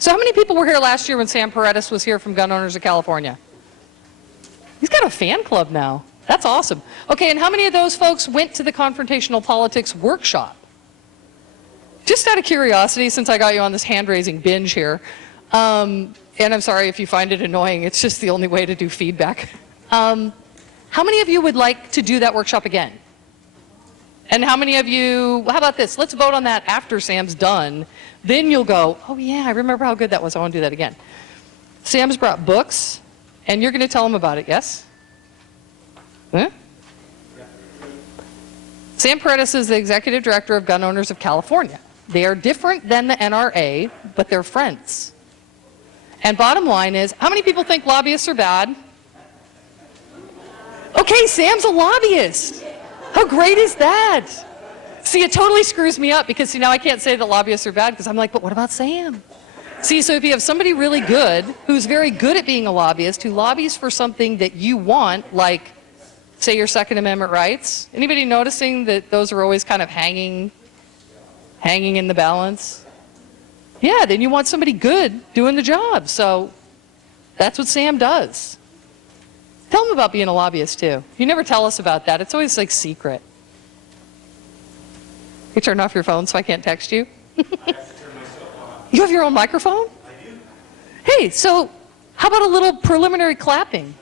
So how many people were here last year when Sam Paredes was here from Gun Owners of California? He's got a fan club now. That's awesome. Okay, and how many of those folks went to the confrontational politics workshop? Just out of curiosity, since I got you on this hand-raising binge here, and I'm sorry if you find it annoying, it's just the only way to do feedback. How many of you would like to do that workshop again? And how many of you, how about this, let's vote on that after Sam's done. Then you'll go, oh yeah, I remember how good that was, I want to do that again. Sam's brought books, and you're going to tell them about it, yes? Huh? Sam Paredes is the executive director of Gun Owners of California. They are different than the NRA, but they're friends. And bottom line is, how many people think lobbyists are bad? Okay, Sam's a lobbyist. How great is that? See, it totally screws me up because, see, now I can't say that lobbyists are bad because I'm like, but what about Sam? See, so if you have somebody really good, who's very good at being a lobbyist, who lobbies for something that you want, like, say, your Second Amendment rights, anybody noticing that those are always kind of hanging in the balance? Yeah, then you want somebody good doing the job. So that's what Sam does. Tell him about being a lobbyist too. You never tell us about that. It's always like secret. You turn off your phone so I can't text you? You have your own microphone? I do. Hey, so how about a little preliminary clapping?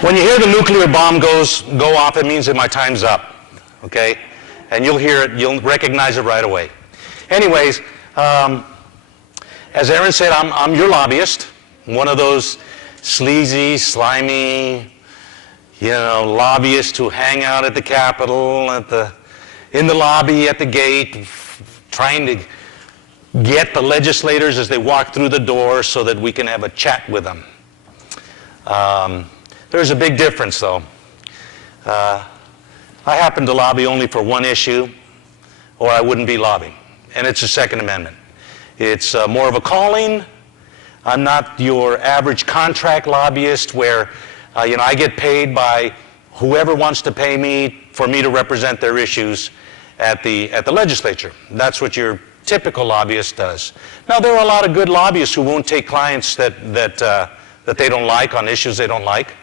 When you hear the nuclear bomb go off, it means that my time's up, okay? And you'll hear it, you'll recognize it right away. Anyways, as Aaron said, I'm your lobbyist, one of those sleazy, slimy, lobbyists who hang out at the Capitol, in the lobby, at the gate, trying to get the legislators as they walk through the door so that we can have a chat with them. There's a big difference, though. I happen to lobby only for one issue, or I wouldn't be lobbying, and it's the Second Amendment. It's more of a calling. I'm not your average contract lobbyist where, I get paid by whoever wants to pay me for me to represent their issues at the legislature. That's what your typical lobbyist does. Now, there are a lot of good lobbyists who won't take clients that they don't like on issues they don't like.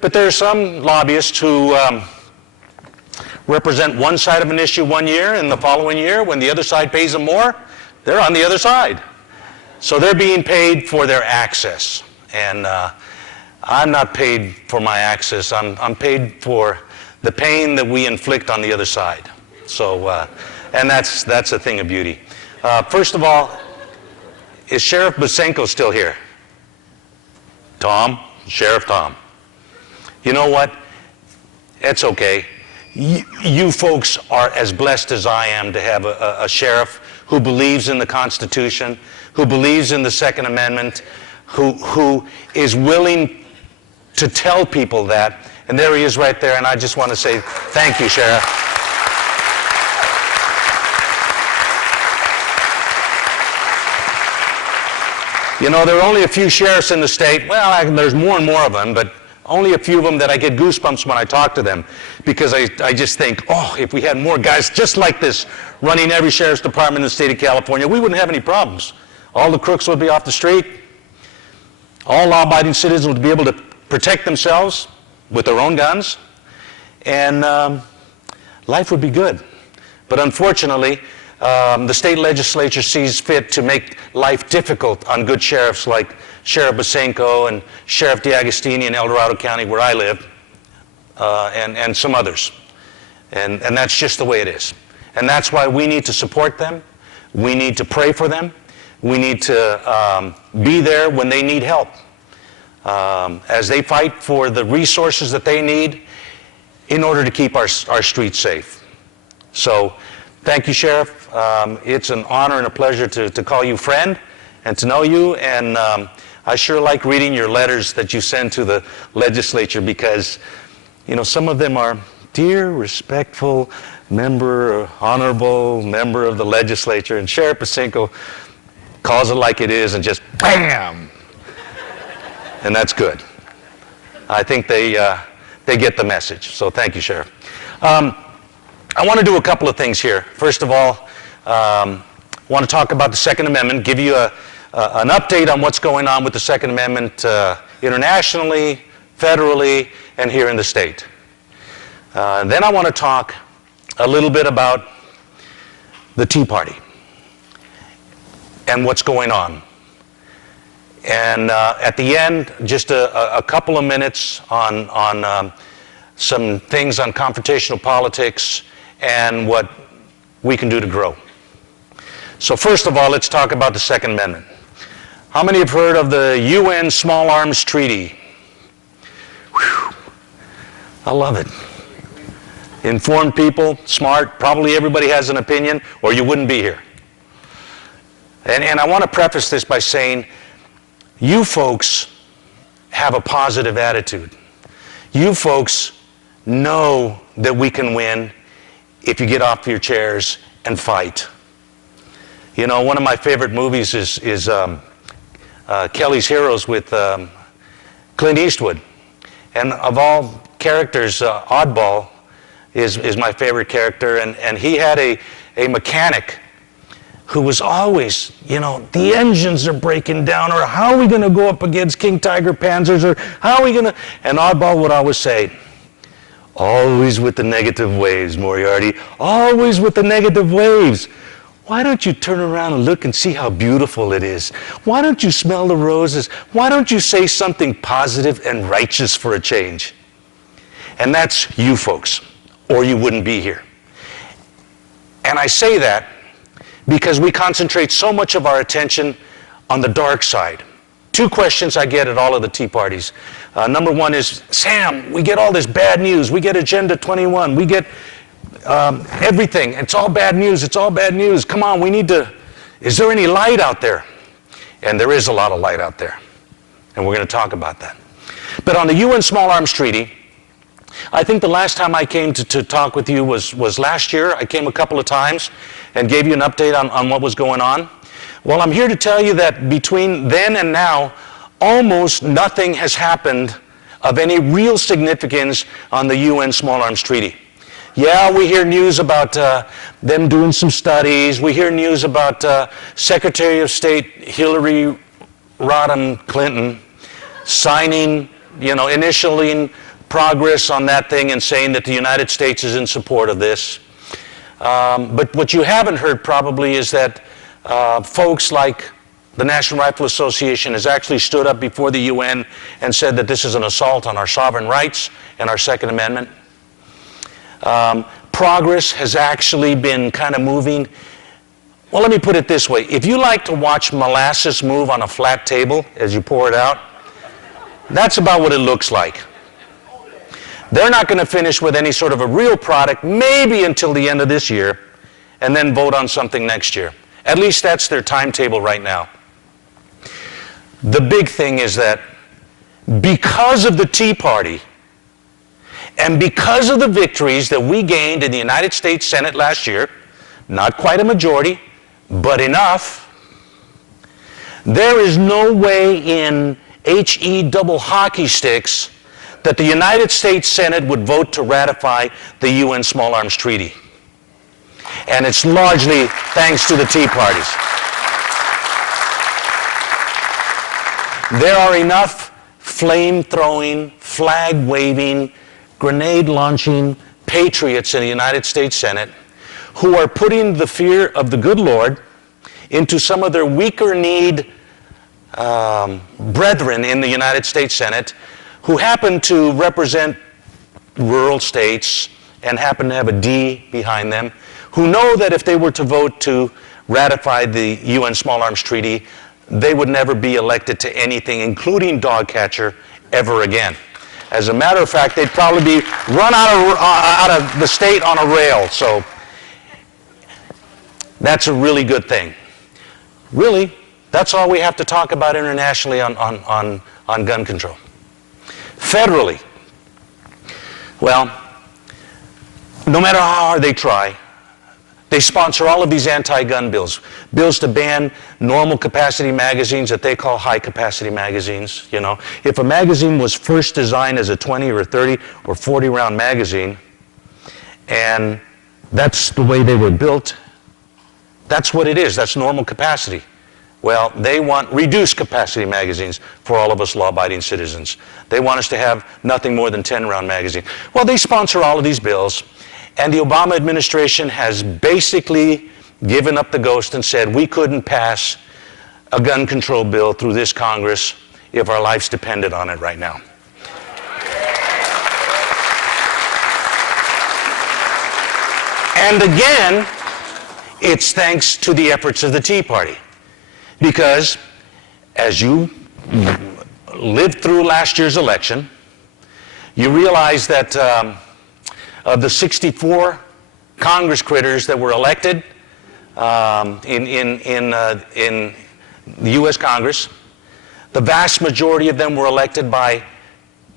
But there are some lobbyists who represent one side of an issue one year, and the following year, when the other side pays them more, they're on the other side. So they're being paid for their access. And I'm not paid for my access. I'm paid for the pain that we inflict on the other side. So, and that's a thing of beauty. First of all, is Sheriff Busenko still here? Tom, Sheriff Tom. You know what? It's okay. You folks are as blessed as I am to have a sheriff who believes in the Constitution, who believes in the Second Amendment, who is willing to tell people that. And there he is right there, and I just want to say thank you, Sheriff. There are only a few sheriffs in the state. Well, there's more and more of them, but only a few of them that I get goosebumps when I talk to them, because I just think, oh, if we had more guys just like this running every sheriff's department in the state of California, we wouldn't have any problems. All the crooks would be off the street. All law-abiding citizens would be able to protect themselves with their own guns, and life would be good. But unfortunately, the state legislature sees fit to make life difficult on good sheriffs like Sheriff Busenko and Sheriff DeAgostini in El Dorado County, where I live, and some others. And that's just the way it is. And that's why we need to support them. We need to pray for them. We need to be there when they need help, as they fight for the resources that they need in order to keep our streets safe. So thank you, Sheriff. It's an honor and a pleasure to call you friend and to know you. And I sure like reading your letters that you send to the legislature, because, some of them are, dear, respectful member, honorable member of the legislature. And Sheriff Busenko calls it like it is and just bam! And that's good. I think they get the message. So thank you, Sheriff. I want to do a couple of things here. First of all, I want to talk about the Second Amendment, give you an update on what's going on with the Second Amendment internationally, federally, and here in the state. Then I want to talk a little bit about the Tea Party and what's going on. And at the end, just a couple of minutes on some things on confrontational politics and what we can do to grow. So first of all, let's talk about the Second Amendment. How many have heard of the UN Small Arms Treaty? Whew. I love it. Informed people, smart, probably everybody has an opinion, or you wouldn't be here. And I want to preface this by saying, you folks have a positive attitude. You folks know that we can win if you get off your chairs and fight. You know, one of my favorite movies is Kelly's Heroes with Clint Eastwood. And of all characters, Oddball is my favorite character. And he had a mechanic who was always, you know, the engines are breaking down, or how are we going to go up against King Tiger Panzers, or how are we going to... And Oddball would always say, always with the negative waves, Moriarty, always with the negative waves. Why don't you turn around and look and see how beautiful it is? Why don't you smell the roses? Why don't you say something positive and righteous for a change? And that's you folks, or you wouldn't be here. And I say that because we concentrate so much of our attention on the dark side. Two questions I get at all of the Tea Parties. Number one is, Sam, we get all this bad news. We get Agenda 21. We get everything. It's all bad news. It's all bad news. Come on, we need to... Is there any light out there? And there is a lot of light out there. And we're going to talk about that. But on the UN Small Arms Treaty, I think the last time I came to talk with you was last year. I came a couple of times and gave you an update on what was going on. Well, I'm here to tell you that between then and now, almost nothing has happened of any real significance on the UN Small Arms Treaty. Yeah, we hear news about them doing some studies. We hear news about Secretary of State Hillary Rodham Clinton signing, you know, initialing progress on that thing and saying that the United States is in support of this. But what you haven't heard probably is that folks like the National Rifle Association has actually stood up before the UN and said that this is an assault on our sovereign rights and our Second Amendment. Progress has actually been kind of moving. Well, let me put it this way. If you like to watch molasses move on a flat table as you pour it out, that's about what it looks like. They're not going to finish with any sort of a real product, maybe until the end of this year, and then vote on something next year. At least that's their timetable right now. The big thing is that because of the Tea Party, and because of the victories that we gained in the United States Senate last year, not quite a majority, but enough, there is no way in HE double hockey sticks that the United States Senate would vote to ratify the UN Small Arms Treaty. And it's largely thanks to the Tea Parties. There are enough flame-throwing, flag-waving, grenade-launching patriots in the United States Senate who are putting the fear of the good Lord into some of their weaker-kneed brethren in the United States Senate who happen to represent rural states and happen to have a D behind them, who know that if they were to vote to ratify the UN Small Arms Treaty, they would never be elected to anything, including dog catcher, ever again. As a matter of fact, they'd probably be run out of the state on a rail. So that's a really good thing. Really, that's all we have to talk about internationally on gun control. Federally, well, no matter how hard they try, they sponsor all of these anti-gun bills. Bills to ban normal capacity magazines that they call high capacity magazines. You know, if a magazine was first designed as a 20 or 30 or 40 round magazine, And that's the way they were built. That's what it is. That's normal capacity. Well, they want reduced capacity magazines for all of us law-abiding citizens. They want us to have nothing more than 10-round magazines. Well, they sponsor all of these bills, and the Obama administration has basically given up the ghost and said we couldn't pass a gun control bill through this Congress if our lives depended on it right now. And again, it's thanks to the efforts of the Tea Party. Because as you lived through last year's election, you realize that of the 64 Congress critters that were elected in the U.S. Congress, the vast majority of them were elected by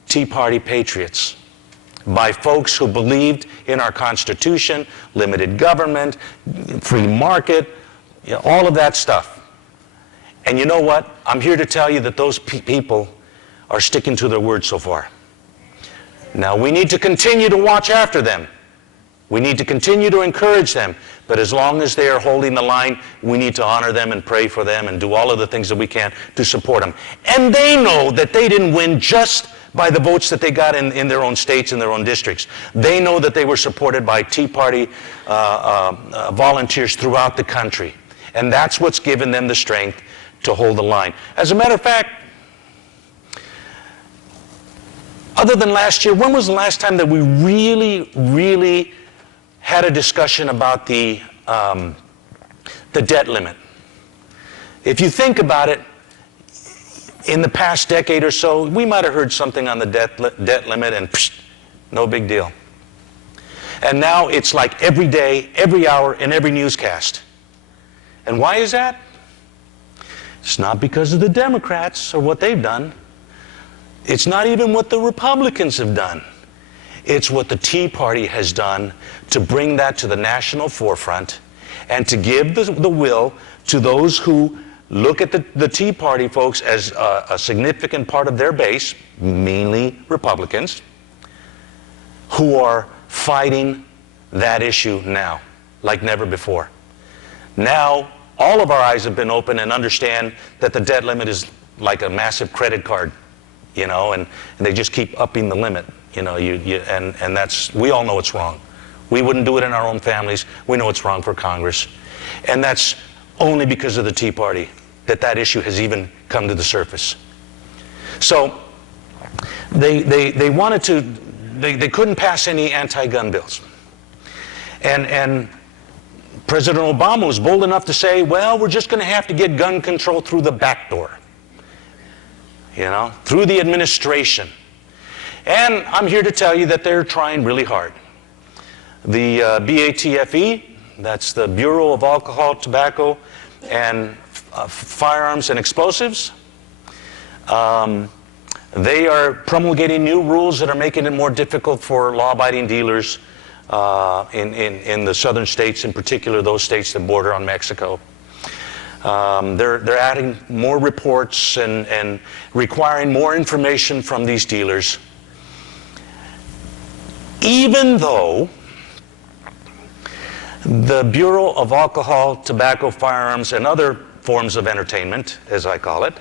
Tea Party patriots, by folks who believed in our Constitution, limited government, free market, all of that stuff. And you know what? I'm here to tell you that those people are sticking to their word so far. Now, we need to continue to watch after them. We need to continue to encourage them. But as long as they are holding the line, we need to honor them and pray for them and do all of the things that we can to support them. And they know that they didn't win just by the votes that they got in their own states and their own districts. They know that they were supported by Tea Party volunteers throughout the country. And that's what's given them the strength to hold the line. As a matter of fact, other than last year, when was the last time that we really had a discussion about the debt limit? If you think about it, in the past decade or so, we might have heard something on the debt limit and psh, no big deal. And now it's like every day, every hour, in every newscast. And why is that? It's not because of the Democrats or what they've done. It's not even what the Republicans have done. It's what the Tea Party has done to bring that to the national forefront and to give the will to those who look at the Tea Party folks as a significant part of their base, mainly Republicans, who are fighting that issue now like never before. Now, all of our eyes have been open and understand that the debt limit is like a massive credit card, and they just keep upping the limit, and that's, we all know it's wrong. We wouldn't do it in our own families. We know it's wrong for Congress. And that's only because of the Tea Party that issue has even come to the surface. So they wanted to, they couldn't pass any anti-gun bills. And President Obama was bold enough to say, well, we're just going to have to get gun control through the back door, through the administration. And I'm here to tell you that they're trying really hard. The BATFE, that's the Bureau of Alcohol, Tobacco, and Firearms and Explosives, they are promulgating new rules that are making it more difficult for law-abiding dealers in the southern states, in particular those states that border on Mexico. They're adding more reports and requiring more information from these dealers, even though the Bureau of Alcohol, Tobacco, Firearms, and other forms of entertainment, as I call it,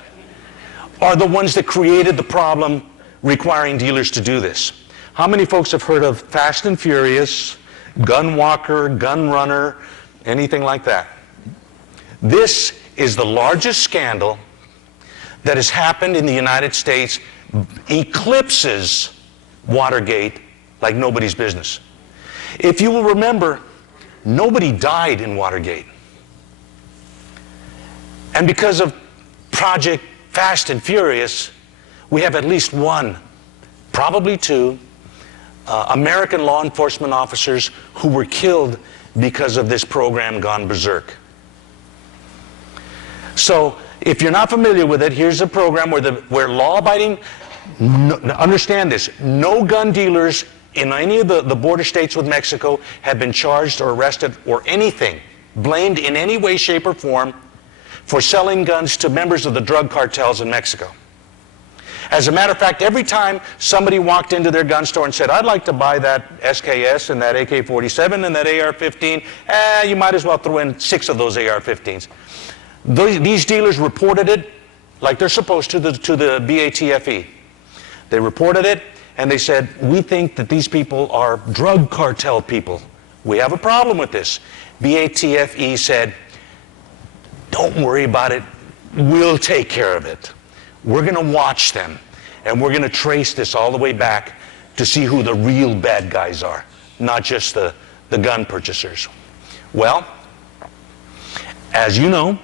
are the ones that created the problem requiring dealers to do this. How many folks have heard of Fast and Furious, Gun Walker, Gun Runner, anything like that? This is the largest scandal that has happened in the United States, eclipses Watergate like nobody's business. If you will remember, nobody died in Watergate. And because of Project Fast and Furious, we have at least one, probably two, American law enforcement officers who were killed because of this program gone berserk. So, if you're not familiar with it, here's a program where law-abiding, understand this, no gun dealers in any of the border states with Mexico have been charged or arrested or anything, blamed in any way, shape, or form for selling guns to members of the drug cartels in Mexico. As a matter of fact, every time somebody walked into their gun store and said, I'd like to buy that SKS and that AK-47 and that AR-15, you might as well throw in 6 of those AR-15s. These dealers reported it like they're supposed to the BATFE. They reported it, and they said, we think that these people are drug cartel people. We have a problem with this. BATFE said, don't worry about it. We'll take care of it. We're going to watch them, and we're going to trace this all the way back to see who the real bad guys are, not just the gun purchasers. Well, as you know,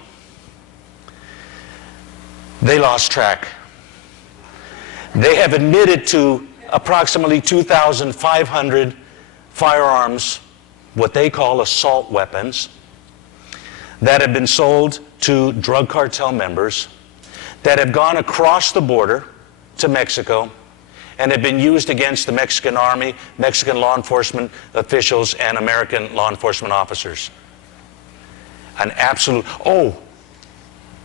they lost track. They have admitted to approximately 2,500 firearms, what they call assault weapons, that have been sold to drug cartel members, that have gone across the border to Mexico and have been used against the Mexican Army, Mexican law enforcement officials, and American law enforcement officers. An absolute... Oh,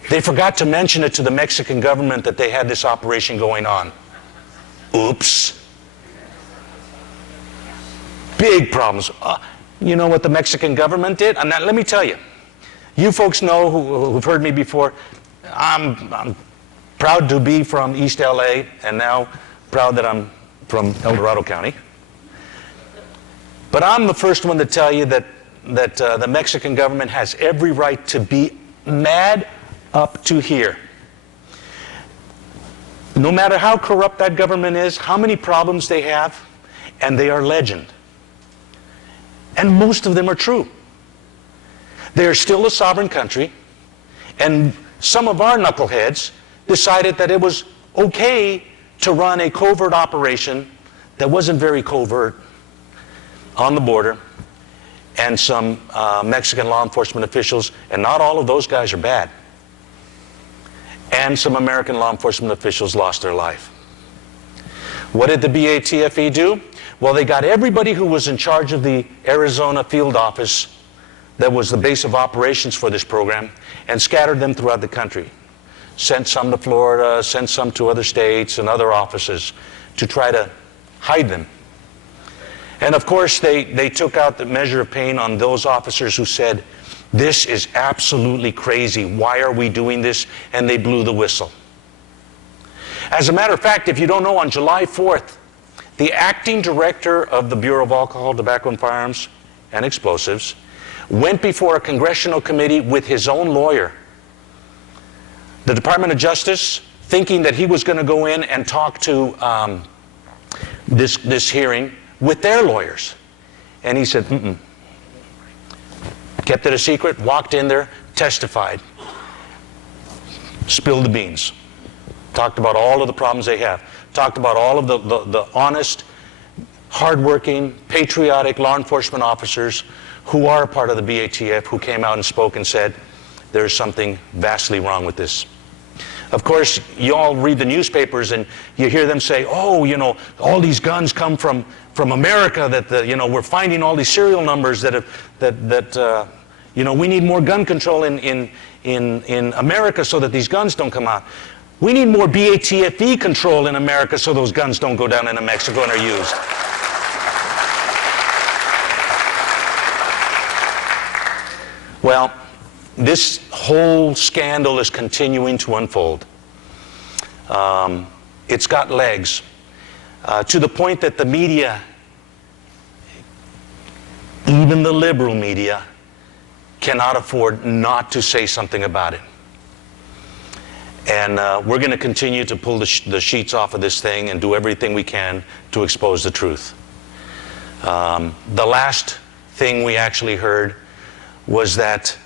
they forgot to mention it to the Mexican government that they had this operation going on. Oops. Big problems. You know what the Mexican government did? And let me tell you, you folks know who've heard me before, I'm proud to be from East LA, and now proud that I'm from El Dorado County. But I'm the first one to tell you that the Mexican government has every right to be mad up to here. No matter how corrupt that government is, how many problems they have, and they are legend. And most of them are true. They are still a sovereign country, and some of our knuckleheads decided that it was okay to run a covert operation that wasn't very covert on the border, and some Mexican law enforcement officials, and not all of those guys are bad, and some American law enforcement officials lost their life. What did the BATFE do? Well, they got everybody who was in charge of the Arizona field office that was the base of operations for this program, and scattered them throughout the country. Sent some to Florida, sent some to other states and other offices to try to hide them. And of course, they took out the measure of pain on those officers who said, this is absolutely crazy. Why are we doing this? And they blew the whistle. As a matter of fact, if you don't know, on July 4th, the acting director of the Bureau of Alcohol, Tobacco, and Firearms and Explosives went before a congressional committee with his own lawyer. The Department of Justice, thinking that he was going to go in and talk to this hearing with their lawyers. And he said, kept it a secret, walked in there, testified, spilled the beans, talked about all of the problems they have, talked about all of the honest, hardworking, patriotic law enforcement officers who are a part of the BATF, who came out and spoke and said, there's something vastly wrong with this. Of course, you all read the newspapers and you hear them say, oh, you know, all these guns come from America, that, you know, we're finding all these serial numbers that you know, we need more gun control in America so that these guns don't come out. We need more BATFE control in America so those guns don't go down into Mexico and are used. Well, this whole scandal is continuing to unfold. It's got legs to the point that the media, even the liberal media, cannot afford not to say something about it. And we're going to continue to pull the sheets off of this thing and do everything we can to expose the truth. The last thing we actually heard was that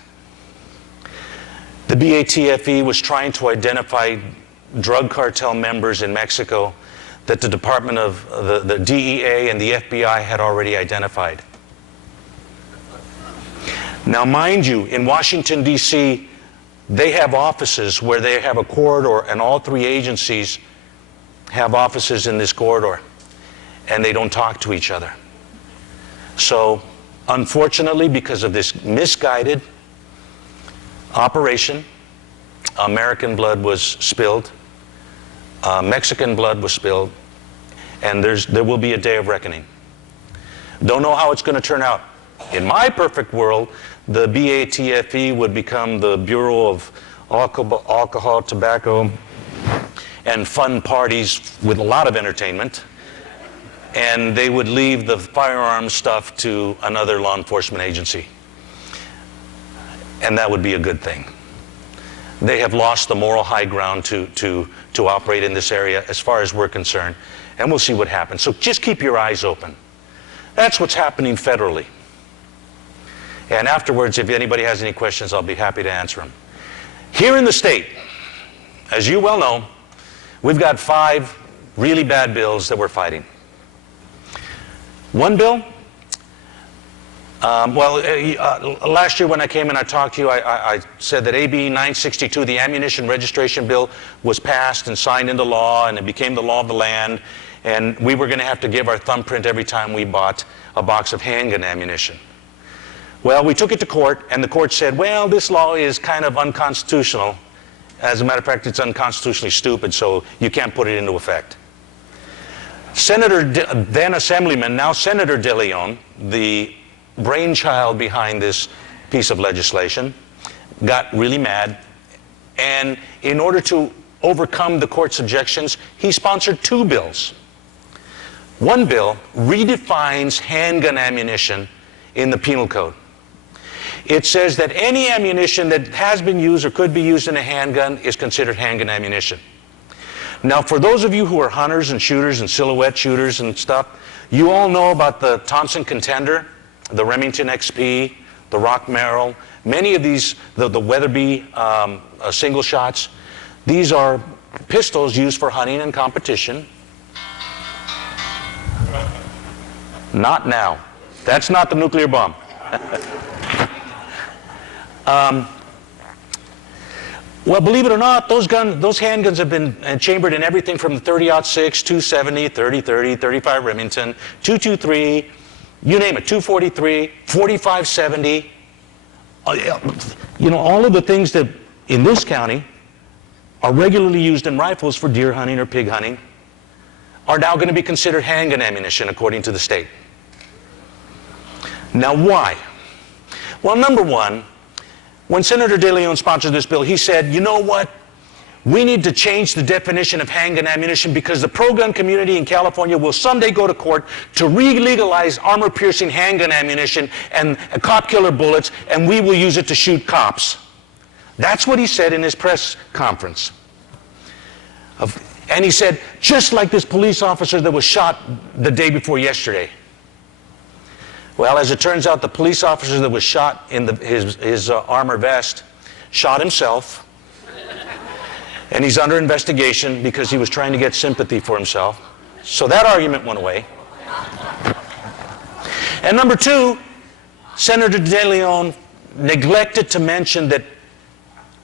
the BATFE was trying to identify drug cartel members in Mexico that the Department of the DEA and the FBI had already identified. Now, mind you, in Washington, D.C., they have offices where they have a corridor, and all three agencies have offices in this corridor, and they don't talk to each other. So, unfortunately, because of this misguided operation, American blood was spilled. Mexican blood was spilled, and there will be a day of reckoning. Don't know how it's going to turn out. In my perfect world, the BATFE would become the Bureau of Alcohol, Tobacco, and Fun Parties with a lot of entertainment, and they would leave the firearms stuff to another law enforcement agency. And that would be a good thing. They have lost the moral high ground to operate in this area as far as we're concerned, and we'll see what happens. So just keep your eyes open. That's what's happening federally. And afterwards, if anybody has any questions, I'll be happy to answer them. Here in the state, as you well know, we've got 5 really bad bills that we're fighting. One bill, last year when I came and I talked to you, I said that AB 962, the ammunition registration bill, was passed and signed into law, and it became the law of the land, and we were going to have to give our thumbprint every time we bought a box of handgun ammunition. Well, we took it to court, and the court said, well, this law is kind of unconstitutional. As a matter of fact, it's unconstitutionally stupid, so you can't put it into effect. Then Assemblyman, now Senator De Leon, the brainchild behind this piece of legislation, got really mad, and in order to overcome the court's objections, he sponsored 2 bills. One bill redefines handgun ammunition in the penal code. It says that any ammunition that has been used or could be used in a handgun is considered handgun ammunition. Now, for those of you who are hunters and shooters and silhouette shooters and stuff, you all know about the Thompson Contender, the Remington XP, the Rock Merrill, many of these, the Weatherby single shots. These are pistols used for hunting and competition. Not now. That's not the nuclear bomb. Well, believe it or not, those handguns have been chambered in everything from the 30-06, 270, 30-30, 35 Remington, 223, you name it, 243, 45-70. All of the things that in this county are regularly used in rifles for deer hunting or pig hunting are now going to be considered handgun ammunition according to the state. Now, why? Well, number one, when Senator De Leon sponsored this bill, he said, you know what? We need to change the definition of handgun ammunition because the pro-gun community in California will someday go to court to re-legalize armor-piercing handgun ammunition and cop-killer bullets, and we will use it to shoot cops. That's what he said in his press conference. And he said, just like this police officer that was shot the day before yesterday. Well, as it turns out, the police officer that was shot in his armor vest shot himself, and he's under investigation because he was trying to get sympathy for himself. So that argument went away. And number two, Senator De Leon neglected to mention that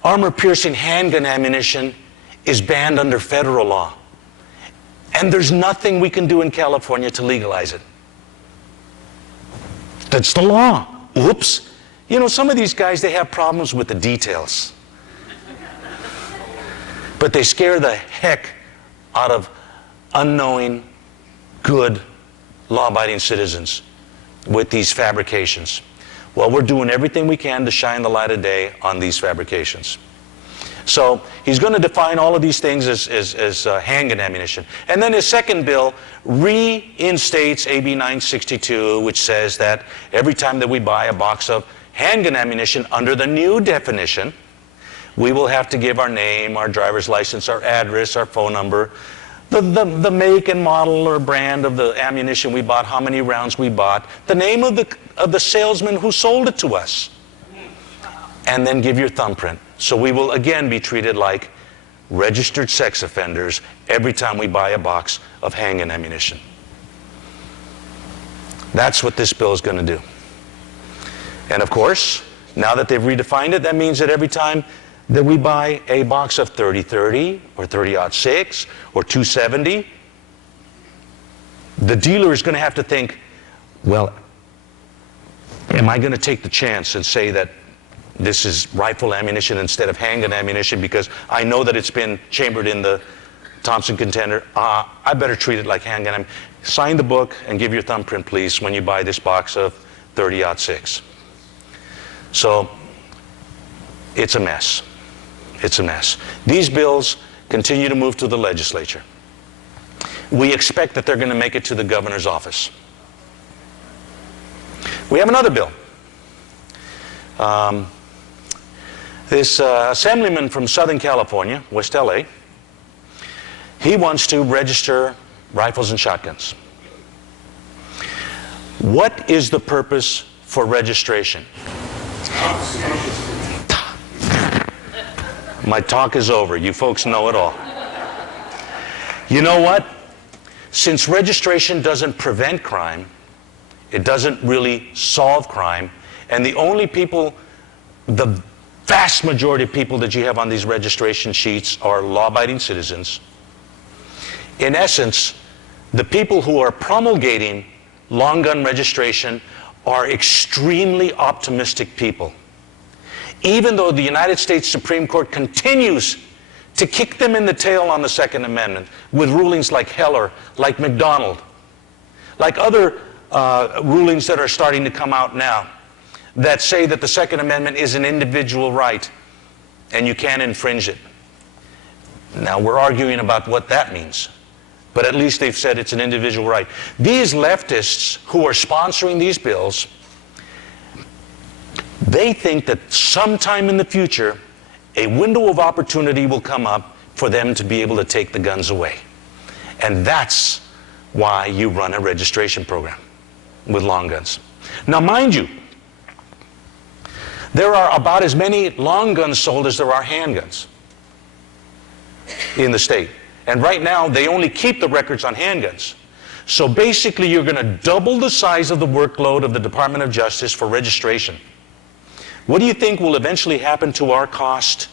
armor-piercing handgun ammunition is banned under federal law. And there's nothing we can do in California to legalize it. That's the law. Oops. Some of these guys, they have problems with the details. But they scare the heck out of unknowing, good, law-abiding citizens with these fabrications. Well, we're doing everything we can to shine the light of day on these fabrications. So he's going to define all of these things as handgun ammunition. And then his second bill reinstates AB 962, which says that every time that we buy a box of handgun ammunition under the new definition, we will have to give our name, our driver's license, our address, our phone number, the make and model or brand of the ammunition we bought, how many rounds we bought, the name of the salesman who sold it to us, and then give your thumbprint. So we will again be treated like registered sex offenders every time we buy a box of handgun ammunition. That's what this bill is going to do. And of course, now that they've redefined it, that means that every time that we buy a box of 30-30 or 30-06 or 270, the dealer is going to have to think, well, am I going to take the chance and say that this is rifle ammunition instead of handgun ammunition because I know that it's been chambered in the Thompson contender, I better treat it like handgun. Sign the book and give your thumbprint, please, when you buy this box of 30-06. So it's a mess. It's a mess. These bills continue to move to the legislature. We expect that they're going to make it to the governor's office. We have another bill. This assemblyman from Southern California, West LA, he wants to register rifles and shotguns. What is the purpose for registration? My talk is over. You folks know it all. You know what? Since registration doesn't prevent crime, it doesn't really solve crime, and the only people, the vast majority of people that you have on these registration sheets are law-abiding citizens. In essence, the people who are promulgating long gun registration are extremely optimistic people. Even though the United States Supreme Court continues to kick them in the tail on the Second Amendment with rulings like Heller, like McDonald, like other rulings that are starting to come out now that say that the Second Amendment is an individual right and you can't infringe it. Now we're arguing about what that means, but at least they've said it's an individual right. These leftists who are sponsoring these bills, they think that sometime in the future, a window of opportunity will come up for them to be able to take the guns away. And that's why you run a registration program with long guns. Now, mind you, there are about as many long guns sold as there are handguns in the state. And right now, they only keep the records on handguns. So basically, you're going to double the size of the workload of the Department of Justice for registration. What do you think will eventually happen to our cost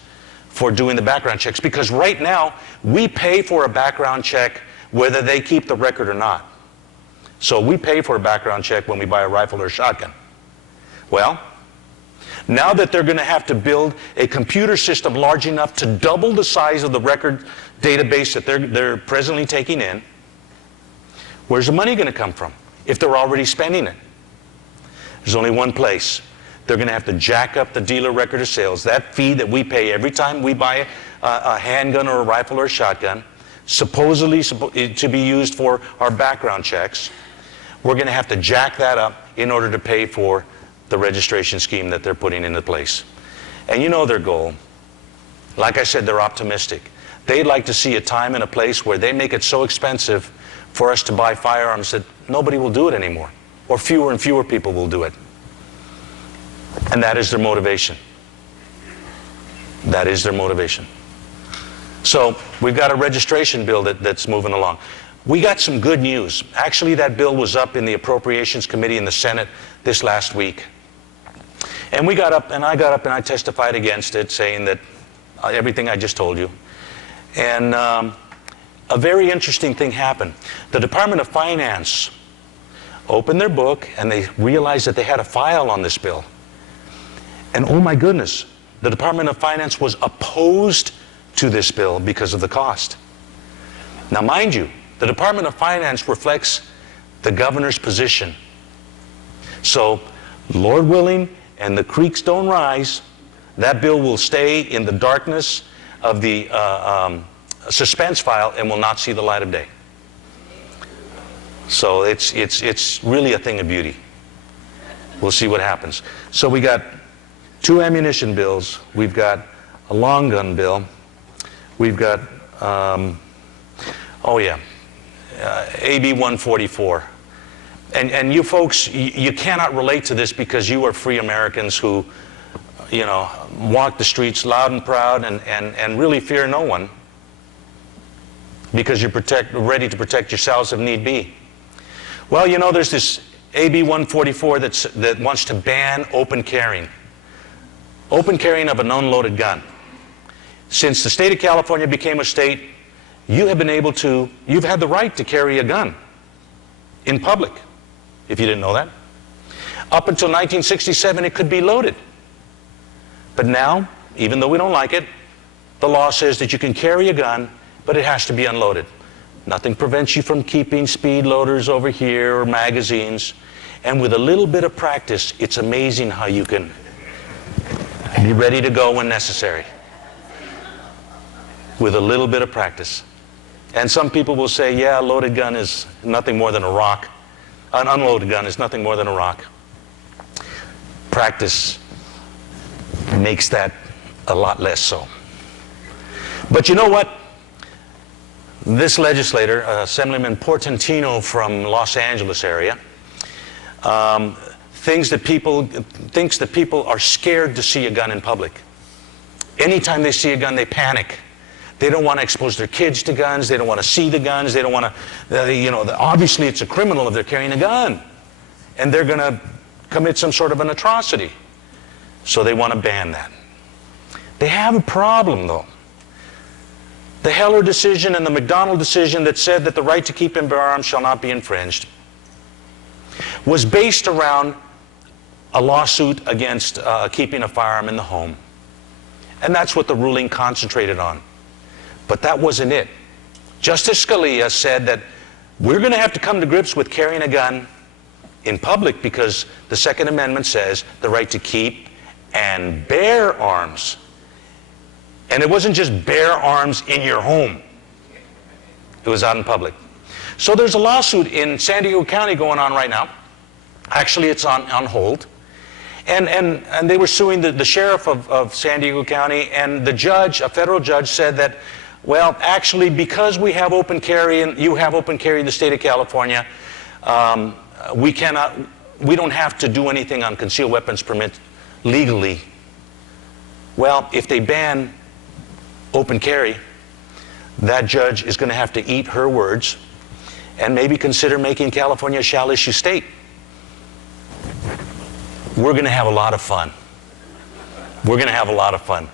for doing the background checks? Because right now, we pay for a background check whether they keep the record or not. So we pay for a background check when we buy a rifle or a shotgun. Well, now that they're going to have to build a computer system large enough to double the size of the record database that they're presently taking in, where's the money going to come from if they're already spending it? There's only one place. They're going to have to jack up the dealer record of sales. That fee that we pay every time we buy a handgun or a rifle or a shotgun, supposedly to be used for our background checks, we're going to have to jack that up in order to pay for the registration scheme that they're putting into place. And you know their goal. Like I said, they're optimistic. They'd like to see a time and a place where they make it so expensive for us to buy firearms that nobody will do it anymore, or fewer and fewer people will do it. And that is their motivation. That is their motivation. So we've got a registration bill that's moving along. We got some good news. Actually, that bill was up in the Appropriations Committee in the Senate this last week. And I got up and I testified against it, saying that everything I just told you. And a very interesting thing happened. The Department of Finance opened their book and they realized that they had a file on this bill. And oh my goodness, the Department of Finance was opposed to this bill because of the cost. Now mind you, the Department of Finance reflects the governor's position. So, Lord willing, and the creeks don't rise, that bill will stay in the darkness of the suspense file and will not see the light of day. So it's really a thing of beauty. We'll see what happens. So we got 2 ammunition bills. We've got a long gun bill. We've got, AB 144. And you folks, you cannot relate to this because you are free Americans who, walk the streets loud and proud and really fear no one because you're ready to protect yourselves if need be. Well, there's this AB 144 that wants to ban open carrying. Open carrying of an unloaded gun. Since the state of California became a state, you've had the right to carry a gun in public, if you didn't know that. Up until 1967, it could be loaded. But now, even though we don't like it, the law says that you can carry a gun but it has to be unloaded. Nothing prevents you from keeping speed loaders over here or magazines. And with a little bit of practice, it's amazing how you can be ready to go when necessary. With a little bit of practice. And some people will say, yeah, a loaded gun is nothing more than a rock. An unloaded gun is nothing more than a rock. Practice makes that a lot less so. But you know what? This legislator, Assemblyman Portantino from Los Angeles area, thinks that people are scared to see a gun in public. Anytime they see a gun, they panic. They don't want to expose their kids to guns. They don't want to see the guns. They don't want to, obviously it's a criminal if they're carrying a gun. And they're going to commit some sort of an atrocity. So they want to ban that. They have a problem, though. The Heller decision and the McDonald decision that said that the right to keep and bear arms shall not be infringed was based around a lawsuit against keeping a firearm in the home. And that's what the ruling concentrated on. But that wasn't it. Justice Scalia said that we're going to have to come to grips with carrying a gun in public because the Second Amendment says the right to keep and bear arms. And it wasn't just bear arms in your home. It was out in public. So there's a lawsuit in San Diego County going on right now. Actually, it's on hold. And they were suing the sheriff of San Diego County, and the judge, a federal judge, said that, well, actually, because we have open carry and you have open carry in the state of California, we don't have to do anything on concealed weapons permit legally. Well, if they ban open carry, that judge is going to have to eat her words and maybe consider making California a shall issue state. We're going to have a lot of fun. We're going to have a lot of fun.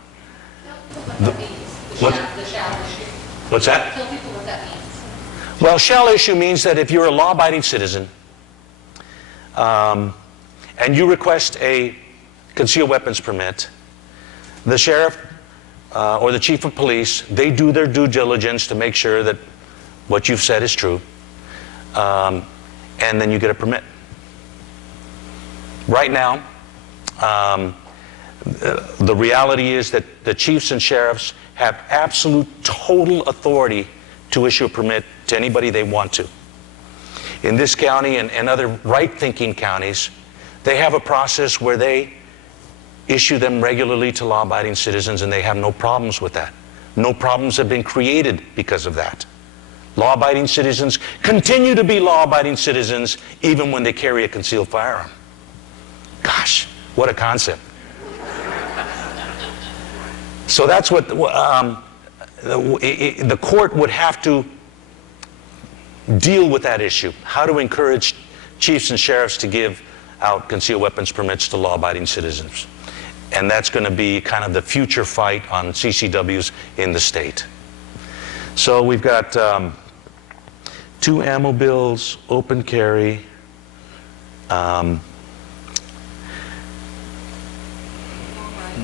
What's that? Tell people what that means. Well, shall issue means that if you're a law-abiding citizen and you request a concealed weapons permit, the sheriff or the chief of police, they do their due diligence to make sure that what you've said is true, and then you get a permit. Right now, the reality is that the chiefs and sheriffs have absolute total authority to issue a permit to anybody they want to. In this county and other right-thinking counties, they have a process where they issue them regularly to law-abiding citizens, and they have no problems with that. No problems have been created because of that. Law-abiding citizens continue to be law-abiding citizens even when they carry a concealed firearm. Gosh, what a concept. So that's what the court would have to deal with that issue. How to encourage chiefs and sheriffs to give out concealed weapons permits to law-abiding citizens. And that's going to be kind of the future fight on CCWs in the state. So we've got 2 ammo bills, open carry,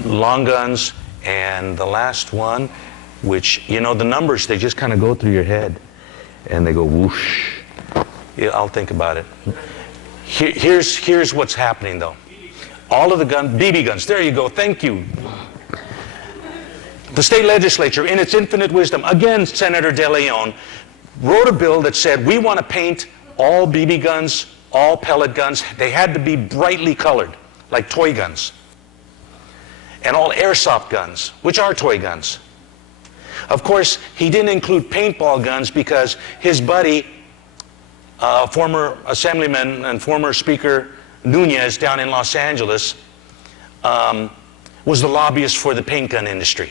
long guns, and the last one, which, the numbers, they just kind of go through your head and they go whoosh. Yeah, I'll think about it. Here's what's happening though. All of the BB guns, there you go, thank you. The state legislature, in its infinite wisdom, again, Senator De Leon, wrote a bill that said we want to paint all BB guns, all pellet guns, they had to be brightly colored, like toy guns. And all airsoft guns, which are toy guns. Of course, he didn't include paintball guns because his buddy, former assemblyman and former speaker Nunez down in Los Angeles, was the lobbyist for the paint gun industry.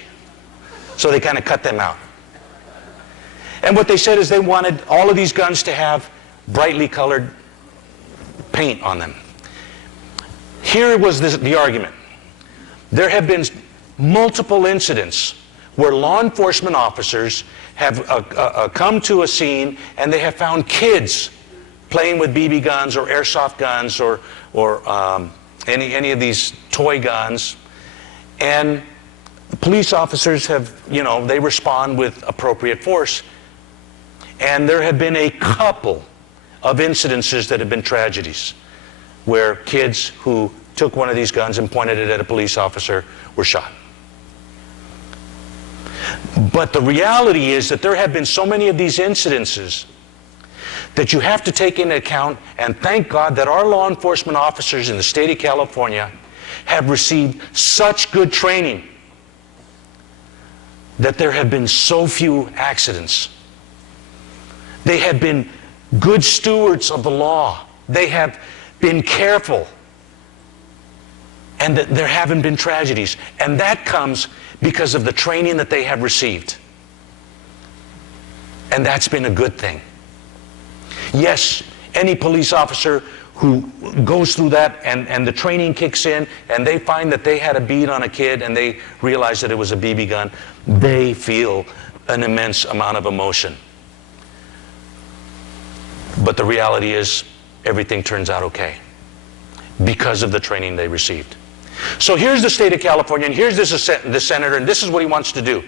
So they kind of cut them out. And what they said is they wanted all of these guns to have brightly colored paint on them. Here was the argument. There have been multiple incidents where law enforcement officers have come to a scene and they have found kids playing with BB guns or airsoft guns or any of these toy guns. And the police officers have, they respond with appropriate force. And there have been a couple of incidences that have been tragedies where kids who took one of these guns and pointed it at a police officer were shot. But the reality is that there have been so many of these incidences that you have to take into account, and thank God that our law enforcement officers in the state of California have received such good training that there have been so few accidents. They have been good stewards of the law. They have been careful. And that there haven't been tragedies. And that comes because of the training that they have received. And that's been a good thing. Yes, any police officer who goes through that and the training kicks in and they find that they had a bead on a kid and they realize that it was a BB gun, they feel an immense amount of emotion. But the reality is everything turns out okay because of the training they received. So here's the state of California, and here's the senator, and this is what he wants to do.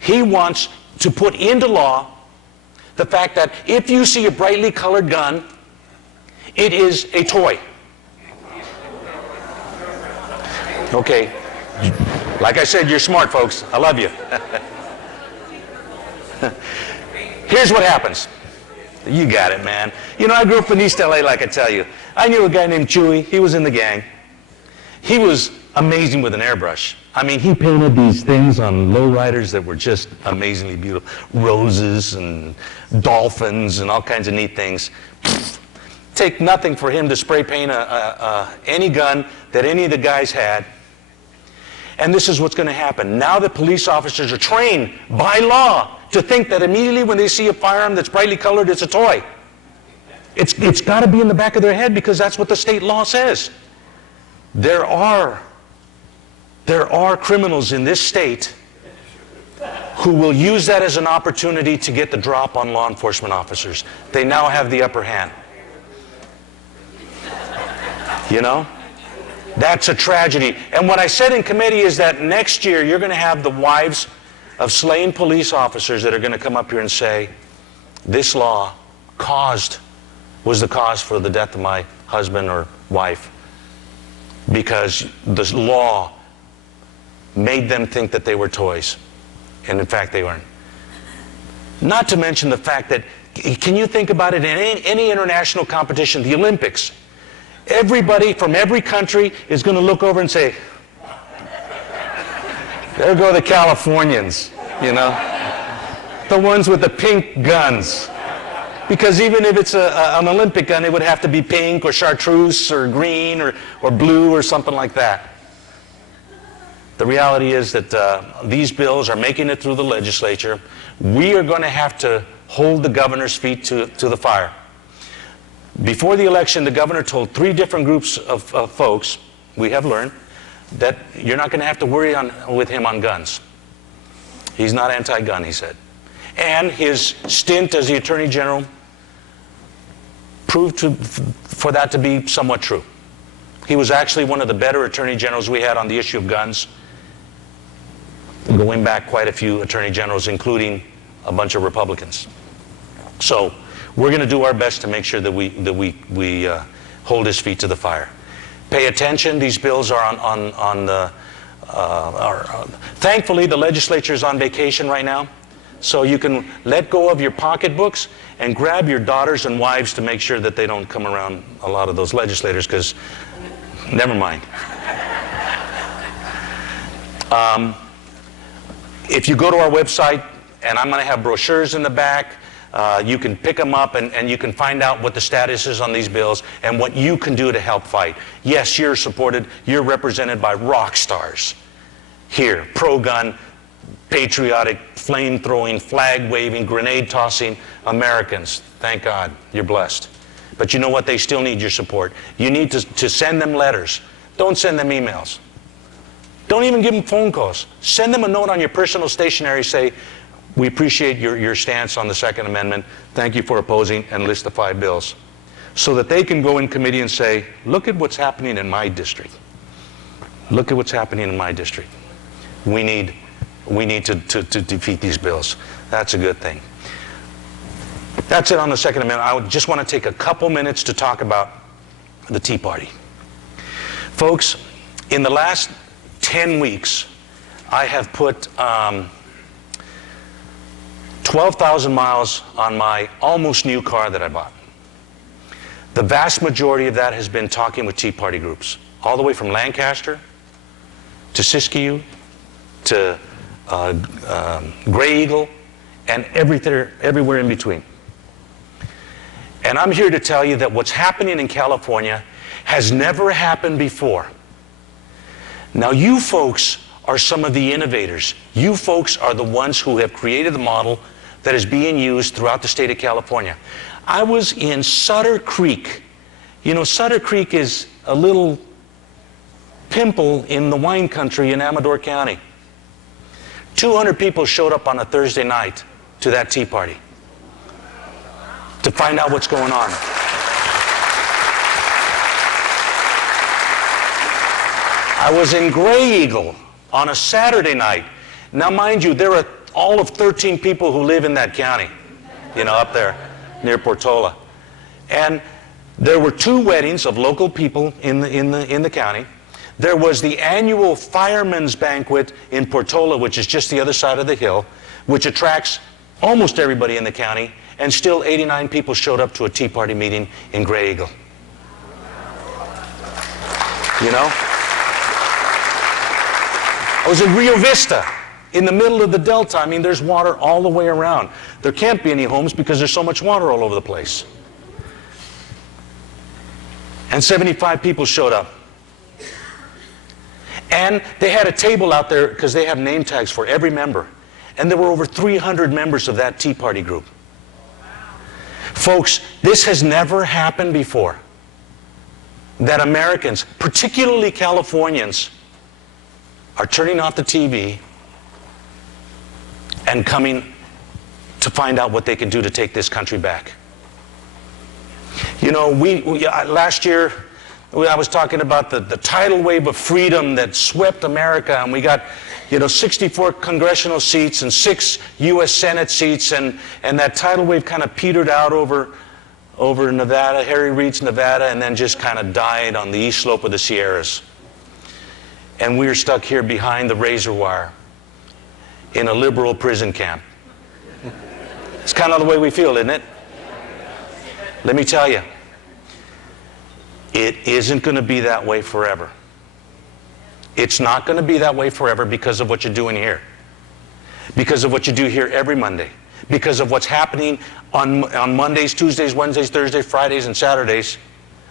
He wants to put into law the fact that if you see a brightly colored gun, it is a toy. Okay. Like I said, you're smart, folks. I love you. Here's what happens. You got it, man. I grew up in East LA, like I tell you. I knew a guy named Chewy. He was in the gang. He was amazing with an airbrush. I mean, he painted these things on lowriders that were just amazingly beautiful. Roses and dolphins and all kinds of neat things. Take nothing for him to spray paint any gun that any of the guys had. And this is what's going to happen. Now that police officers are trained by law to think that immediately when they see a firearm that's brightly colored, it's a toy. It's got to be in the back of their head because that's what the state law says. There are criminals in this state who will use that as an opportunity to get the drop on law enforcement officers. They now have the upper hand. That's a tragedy. And what I said in committee is that next year you're going to have the wives of slain police officers that are going to come up here and say, this law was the cause for the death of my husband or wife because the law made them think that they were toys. And in fact, they weren't. Not to mention the fact that, can you think about it, in any international competition, the Olympics, everybody from every country is going to look over and say, there go the Californians, the ones with the pink guns. Because even if it's an Olympic gun, it would have to be pink or chartreuse or green or blue or something like that. The reality is that these bills are making it through the legislature. We are going to have to hold the governor's feet to the fire. Before the election, the governor told 3 different groups of folks, we have learned, that you're not going to have to worry with him on guns. He's not anti-gun, he said. And his stint as the Attorney General proved for that to be somewhat true. He was actually one of the better Attorney Generals we had on the issue of guns, going back quite a few Attorney Generals, including a bunch of Republicans. So we're going to do our best to make sure that we hold his feet to the fire. Pay attention. These bills are on the... thankfully, the legislature is on vacation right now, so you can let go of your pocketbooks and grab your daughters and wives to make sure that they don't come around a lot of those legislators, because never mind. If you go to our website, and I'm going to have brochures in the back, you can pick them up and you can find out what the status is on these bills and what you can do to help fight. Yes, you're supported, you're represented by rock stars here, pro-gun, patriotic, flame-throwing, flag-waving, grenade-tossing Americans. Thank God, you're blessed. But you know what? They still need your support. You need to send them letters. Don't send them emails. Don't even give them phone calls. Send them a note on your personal stationery, say, we appreciate your stance on the Second Amendment. Thank you for opposing, and list the 5 bills. So that they can go in committee and say, look at what's happening in my district. Look at what's happening in my district. We need we need to defeat these bills. That's a good thing. That's it on the Second Amendment. I would just want to take a couple minutes to talk about the Tea Party. Folks, in the last 10 weeks, I have put 12,000 miles on my almost new car that I bought. The vast majority of that has been talking with Tea Party groups, all the way from Lancaster to Siskiyou to Gray Eagle and everywhere in between. And I'm here to tell you that what's happening in California has never happened before. Now, you folks are some of the innovators. You folks are the ones who have created the model that is being used throughout the state of California. I was in Sutter Creek. You know, Sutter Creek is a little pimple in the wine country in Amador County. 200 people showed up on a Thursday night to that Tea Party to find out what's going on. I was in Gray Eagle on a Saturday night. Now, mind you, there are all of 13 people who live in that county, you know, up there near Portola. And there were 2 weddings of local people in the county. There was the annual firemen's banquet in Portola, which is just the other side of the hill, which attracts almost everybody in the county, and still 89 people showed up to a Tea Party meeting in Gray Eagle. You know? I was in Rio Vista, in the middle of the Delta. I mean, there's water all the way around. There can't be any homes because there's so much water all over the place. And 75 people showed up. And they had a table out there because they have name tags for every member. And there were over 300 members of that Tea Party group. Folks, this has never happened before. That Americans, particularly Californians, are turning off the TV and coming to find out what they can do to take this country back. You know, last year, I was talking about the tidal wave of freedom that swept America, and we got, you know, 64 congressional seats and 6 U.S. Senate seats, and that tidal wave kind of petered out over Nevada, Harry Reid's Nevada, and then just kind of died on the east slope of the Sierras. And we were stuck here behind the razor wire in a liberal prison camp. It's kind of the way we feel, isn't it? Let me tell you, it isn't going to be that way forever. It's not going to be that way forever because of what you're doing here. Because of what you do here every Monday. Because of what's happening on Mondays, Tuesdays, Wednesdays, Thursdays, Fridays, and Saturdays.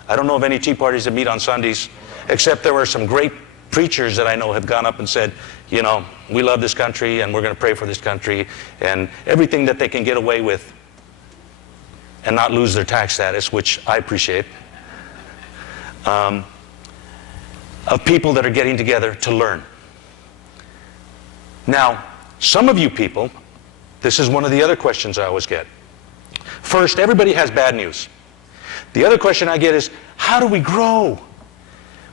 I don't know of any Tea Parties that meet on Sundays, except there were some great preachers that I know have gone up and said, you know, we love this country and we're going to pray for this country, and everything that they can get away with and not lose their tax status, which I appreciate. Of people that are getting together to learn. Now, some of you people, this is one of the other questions I always get. First, everybody has bad news. The other question I get is, how do we grow?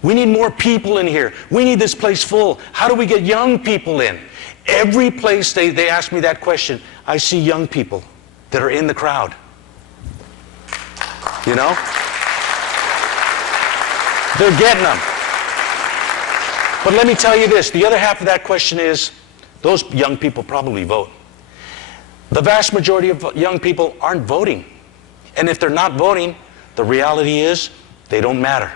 We need more people in here. We need this place full. How do we get young people in? Every place they ask me that question, I see young people that are in the crowd. You know? They're getting them. But let me tell you this, the other half of that question is, those young people probably vote. The vast majority of young people aren't voting. And if they're not voting, the reality is they don't matter.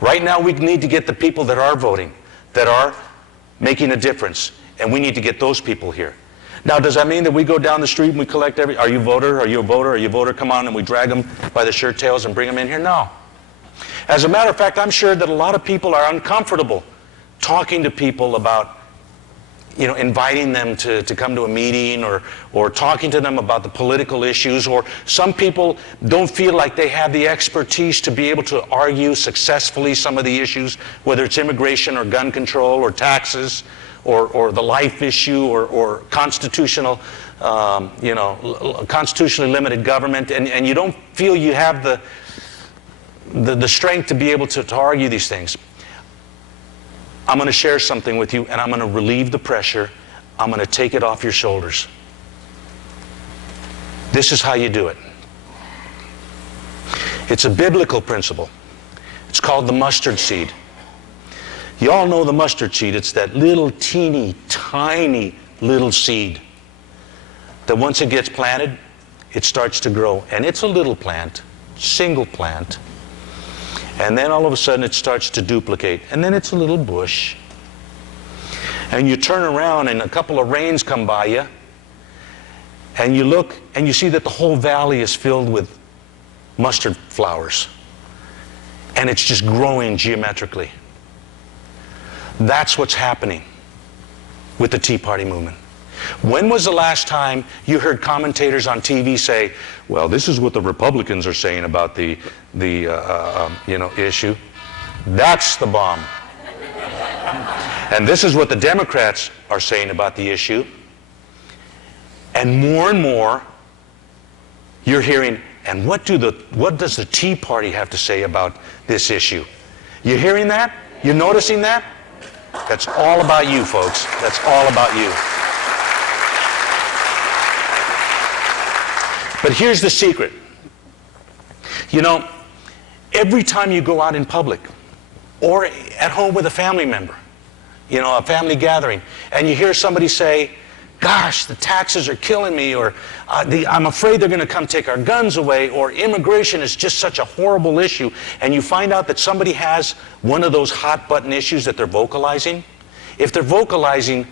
Right now we need to get the people that are voting, that are making a difference, and we need to get those people here. Now, does that mean that we go down the street and we collect are you a voter, are you a voter, are you a voter, come on, and we drag them by the shirt tails and bring them in here? No. As a matter of fact, I'm sure that a lot of people are uncomfortable talking to people about, you know, inviting them to come to a meeting, or talking to them about the political issues, or some people don't feel like they have the expertise to be able to argue successfully some of the issues, whether it's immigration or gun control or taxes or the life issue or constitutional, constitutionally limited government, and you don't feel you have the strength to be able to argue these things. I'm going to share something with you, and I'm going to relieve the pressure I'm going to take it off your shoulders. This is how you do it. It's a biblical principle. It's called the mustard seed. You all know the mustard seed. It's that little teeny, tiny little seed that once it gets planted, it starts to grow. And it's a little plant, single plant. And then all of a sudden it starts to duplicate. And then it's a little bush. And you turn around and a couple of rains come by you. And you look and you see that the whole valley is filled with mustard flowers. And it's just growing geometrically. That's what's happening with the Tea Party movement. When was the last time you heard commentators on TV say, well, this is what the Republicans are saying about the issue? That's the bomb. And this is what the Democrats are saying about the issue. And more, you're hearing, and what does the Tea Party have to say about this issue? You hearing that? You noticing that? That's all about you, folks. That's all about you. But here's the secret. You know, every time you go out in public or at home with a family member, you know, a family gathering, and you hear somebody say, gosh, the taxes are killing me, or I'm afraid they're going to come take our guns away, or immigration is just such a horrible issue, and you find out that somebody has one of those hot button issues that they're vocalizing, if they're vocalizing,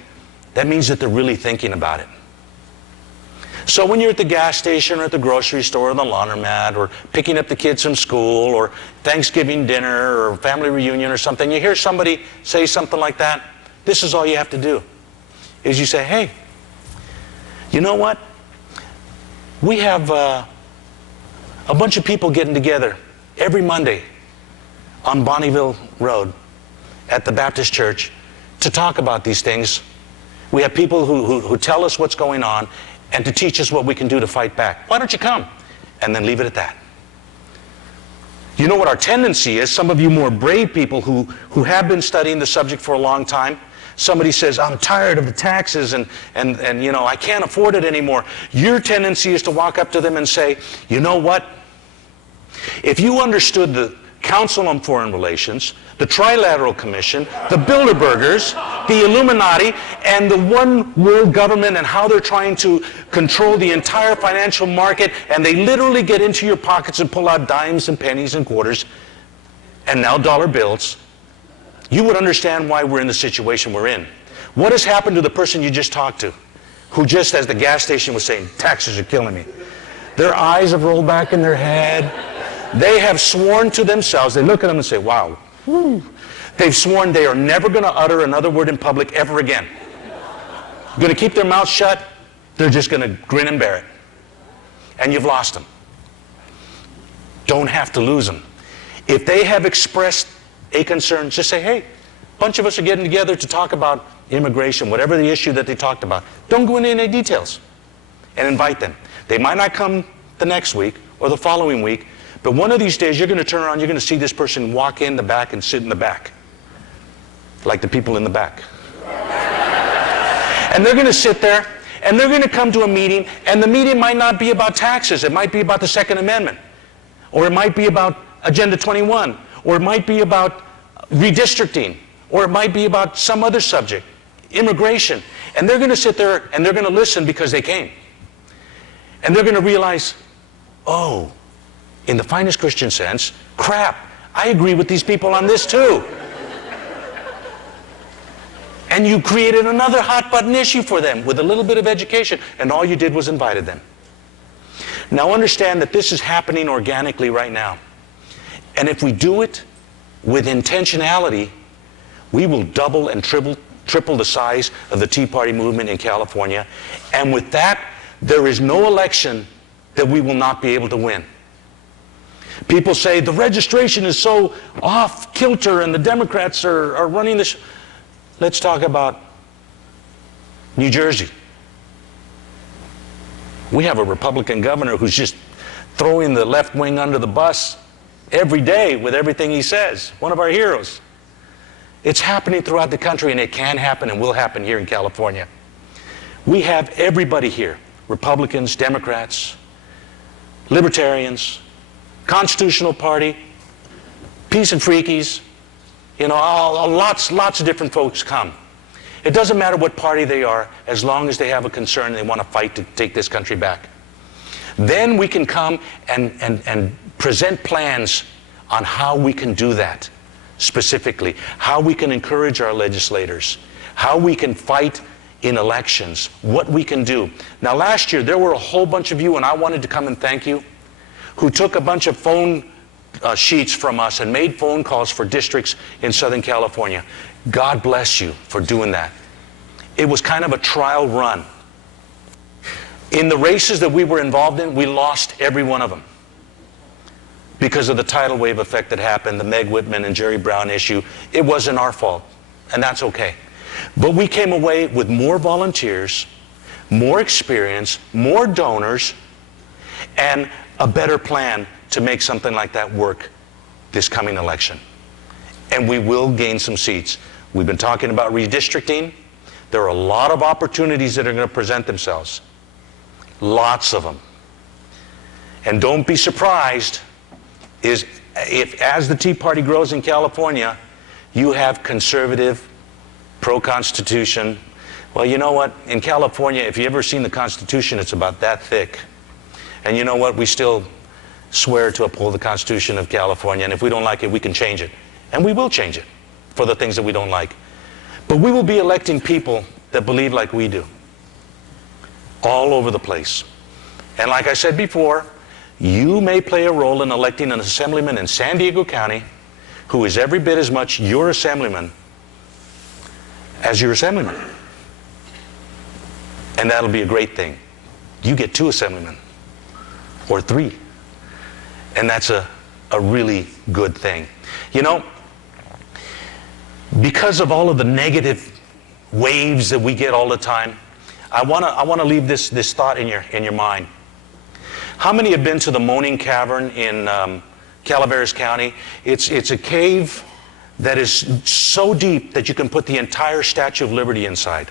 that means that they're really thinking about it. So when you're at the gas station or at the grocery store or the laundromat or picking up the kids from school or Thanksgiving dinner or family reunion or something, you hear somebody say something like that, this is all you have to do, is you say, hey, you know what? We have a bunch of people getting together every Monday on Bonneville Road at the Baptist Church to talk about these things. We have people who tell us what's going on and to teach us what we can do to fight back. Why don't you come? And then leave it at that. You know what our tendency is, some of you more brave people who have been studying the subject for a long time, somebody says, I'm tired of the taxes and you know, I can't afford it anymore. Your tendency is to walk up to them and say, you know what? If you understood the Council on Foreign Relations, the Trilateral Commission, the Bilderbergers, the Illuminati, and the one world government and how they're trying to control the entire financial market, and they literally get into your pockets and pull out dimes and pennies and quarters, and now dollar bills, you would understand why we're in the situation we're in. What has happened to the person you just talked to, who just, as the gas station was saying, taxes are killing me? Their eyes have rolled back in their head. They have sworn to themselves, they look at them and say, wow. They've sworn they are never going to utter another word in public ever again. Going to keep their mouth shut, they're just going to grin and bear it. And you've lost them. Don't have to lose them. If they have expressed a concern, just say, hey, a bunch of us are getting together to talk about immigration, whatever the issue that they talked about. Don't go into any details. And invite them. They might not come the next week or the following week, but one of these days you're going to turn around, you're going to see this person walk in the back and sit in the back. Like the people in the back. And they're going to sit there, and they're going to come to a meeting, and the meeting might not be about taxes. It might be about the Second Amendment. Or it might be about Agenda 21. Or it might be about redistricting. Or it might be about some other subject. Immigration. And they're going to sit there, and they're going to listen because they came. And they're going to realize, oh, in the finest Christian sense, crap, I agree with these people on this too. And you created another hot button issue for them with a little bit of education, and all you did was invited them. Now understand that this is happening organically right now. And if we do it with intentionality, we will double and triple the size of the Tea Party movement in California. And with that, there is no election that we will not be able to win. People say the registration is so off kilter and the Democrats are running this. Let's talk about New Jersey. We have a Republican governor who's just throwing the left wing under the bus every day with everything he says. One of our heroes. It's happening throughout the country, and it can happen and will happen here in California. We have everybody here, Republicans, Democrats, Libertarians, Constitutional Party, Peace and Freakies, lots of different folks come. It doesn't matter what party they are, as long as they have a concern and they want to fight to take this country back. Then we can come and present plans on how we can do that specifically, how we can encourage our legislators, how we can fight in elections, what we can do. Now last year there were a whole bunch of you, and I wanted to come and thank you, who took a bunch of phone sheets from us and made phone calls for districts in Southern California. God bless you for doing that. It was kind of a trial run. In the races that we were involved in, we lost every one of them because of the tidal wave effect that happened, the Meg Whitman and Jerry Brown issue. It wasn't our fault, and that's okay. But we came away with more volunteers, more experience, more donors, and a better plan to make something like that work this coming election. And we will gain some seats. We've been talking about redistricting. There are a lot of opportunities that are going to present themselves. Lots of them. And don't be surprised if as the Tea Party grows in California, you have conservative, pro-Constitution. Well, you know what? In California, if you've ever seen the Constitution, it's about that thick. And you know what? We still swear to uphold the Constitution of California, and if we don't like it, we can change it. And we will change it for the things that we don't like. But we will be electing people that believe like we do, all over the place. And like I said before, you may play a role in electing an assemblyman in San Diego County who is every bit as much your assemblyman as your assemblyman. And that'll be a great thing. You get 2 assemblymen, or 3. And that's a really good thing. You know, because of all of the negative waves that we get all the time, I want to leave this thought in your mind. How many have been to the Moaning Cavern in Calaveras County? It's a cave that is so deep that you can put the entire Statue of Liberty inside.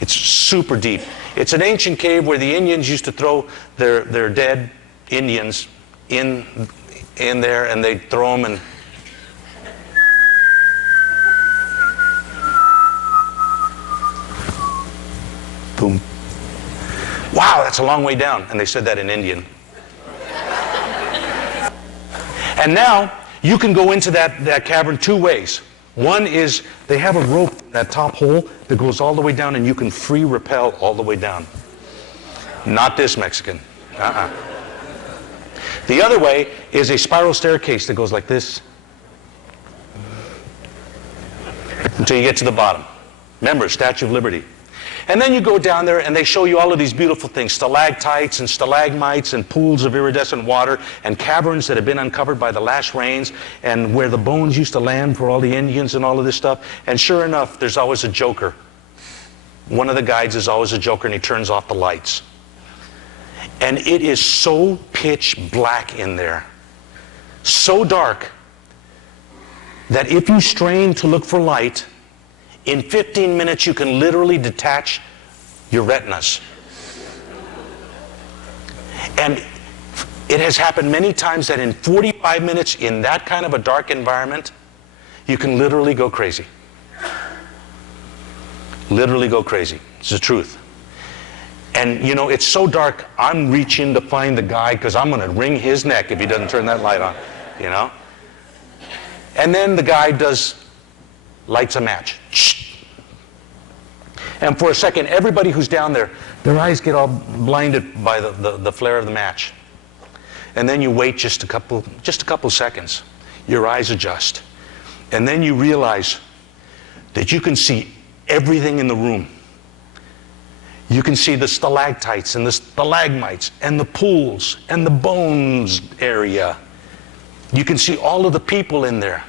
It's super deep. It's an ancient cave where the Indians used to throw their dead Indians in there, and they'd throw them and boom. Wow, that's a long way down. And they said that in Indian. And now you can go into that cavern 2 ways. One is they have a rope, that top hole that goes all the way down, and you can free rappel all the way down. Not this Mexican. The other way is a spiral staircase that goes like this until you get to the bottom. Remember, Statue of Liberty. And then you go down there and they show you all of these beautiful things, stalactites and stalagmites and pools of iridescent water and caverns that have been uncovered by the last rains and where the bones used to land for all the Indians and all of this stuff. And sure enough, there's always a joker. One of the guides is always a joker, and he turns off the lights. And it is so pitch black in there, so dark, that if you strain to look for light, in 15 minutes you can literally detach your retinas. And it has happened many times that in 45 minutes in that kind of a dark environment, you can literally go crazy. Literally go crazy. It's the truth. And you know, it's so dark, I'm reaching to find the guy because I'm going to wring his neck if he doesn't turn that light on, you know? And then the guy lights a match. And for a second, everybody who's down there, their eyes get all blinded by the flare of the match. And then you wait just a couple seconds. Your eyes adjust. And then you realize that you can see everything in the room. You can see the stalactites and the stalagmites and the pools and the bones area. You can see all of the people in there.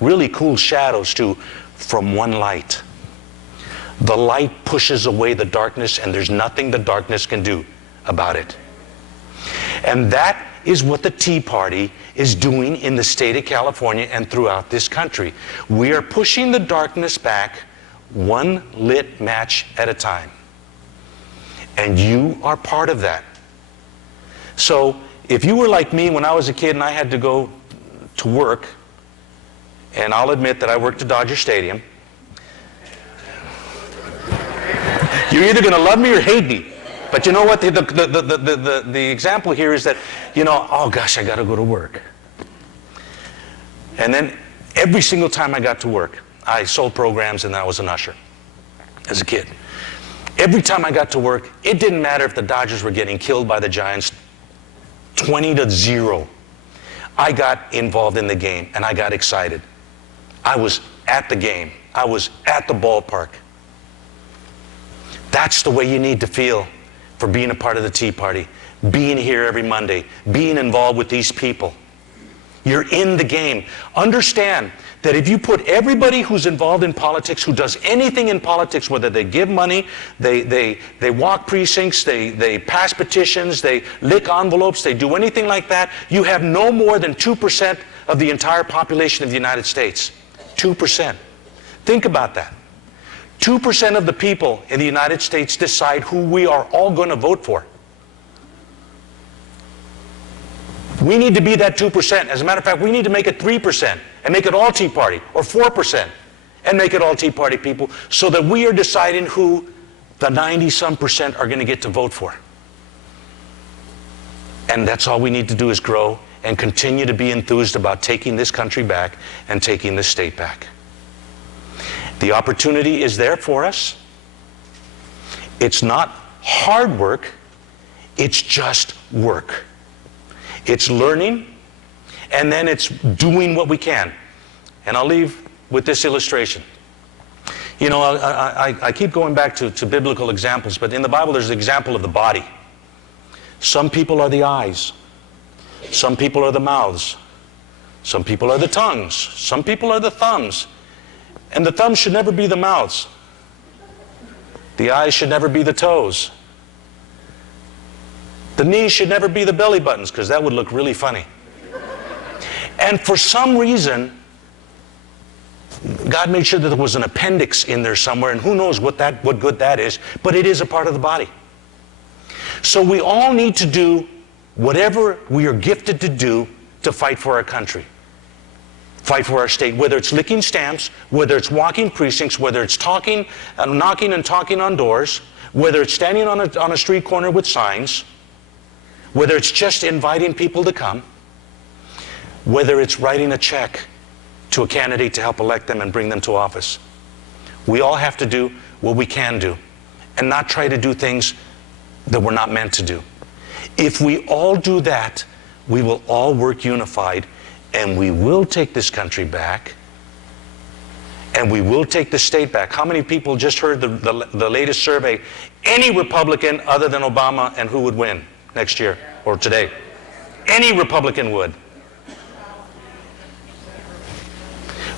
Really cool shadows too, from one light. The light pushes away the darkness, and there's nothing the darkness can do about it. And that is what the Tea Party is doing in the state of California and throughout this country. We are pushing the darkness back one lit match at a time. And you are part of that. So if you were like me when I was a kid and I had to go to work, and I'll admit that I worked at Dodger Stadium, you're either going to love me or hate me. But you know what? The example here is that, you know, oh gosh, I got to go to work. And then every single time I got to work, I sold programs and I was an usher as a kid. Every time I got to work, it didn't matter if the Dodgers were getting killed by the Giants 20-0. I got involved in the game and I got excited. I was at the game. I was at the ballpark. That's the way you need to feel for being a part of the Tea Party, being here every Monday, being involved with these people. You're in the game. Understand that if you put everybody who's involved in politics, who does anything in politics, whether they give money, they walk precincts, they pass petitions, they lick envelopes, they do anything like that, you have no more than 2% of the entire population of the United States. 2%. Think about that. 2% of the people in the United States decide who we are all going to vote for. We need to be that 2%. As a matter of fact, we need to make it 3% and make it all Tea Party, or 4% and make it all Tea Party people, so that we are deciding who the 90-some% are going to get to vote for. And that's all we need to do, is grow and continue to be enthused about taking this country back and taking this state back. The opportunity is there for us. It's not hard work, it's just work. It's learning, and then it's doing what we can. And I'll leave with this illustration. You know, I keep going back to biblical examples, but in the Bible there's the example of the body. Some people are the eyes. Some people are the mouths. Some people are the tongues. Some people are the thumbs. And the thumbs should never be the mouths. The eyes should never be the toes. The knees should never be the belly buttons, because that would look really funny. And for some reason, God made sure that there was an appendix in there somewhere, and who knows what good that is, but it is a part of the body. So we all need to do whatever we are gifted to do to fight for our country. Fight for our state, whether it's licking stamps, whether it's walking precincts, whether it's talking, knocking and talking on doors, whether it's standing on a street corner with signs, whether it's just inviting people to come, whether it's writing a check to a candidate to help elect them and bring them to office. We all have to do what we can do and not try to do things that we're not meant to do. If we all do that, we will all work unified, and we will take this country back, and we will take the state back. How many people just heard the latest survey? Any Republican other than Obama, and who would win next year or today? Any Republican would.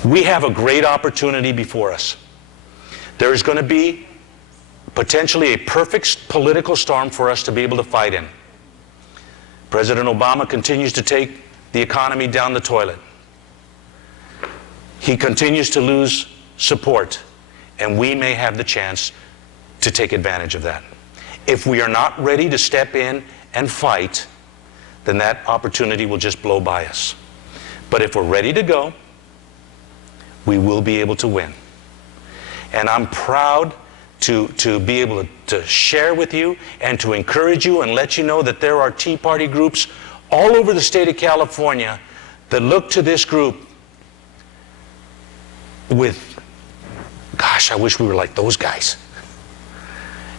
We have a great opportunity before us. There is going to be potentially a perfect political storm for us to be able to fight in. President Obama continues to take the economy down the toilet. He continues to lose support, and we may have the chance to take advantage of that. If we are not ready to step in and fight, then that opportunity will just blow by us. But if we're ready to go, we will be able to win. And I'm proud to be able to share with you and to encourage you and let you know that there are Tea Party groups all over the state of California that look to this group with, gosh, I wish we were like those guys.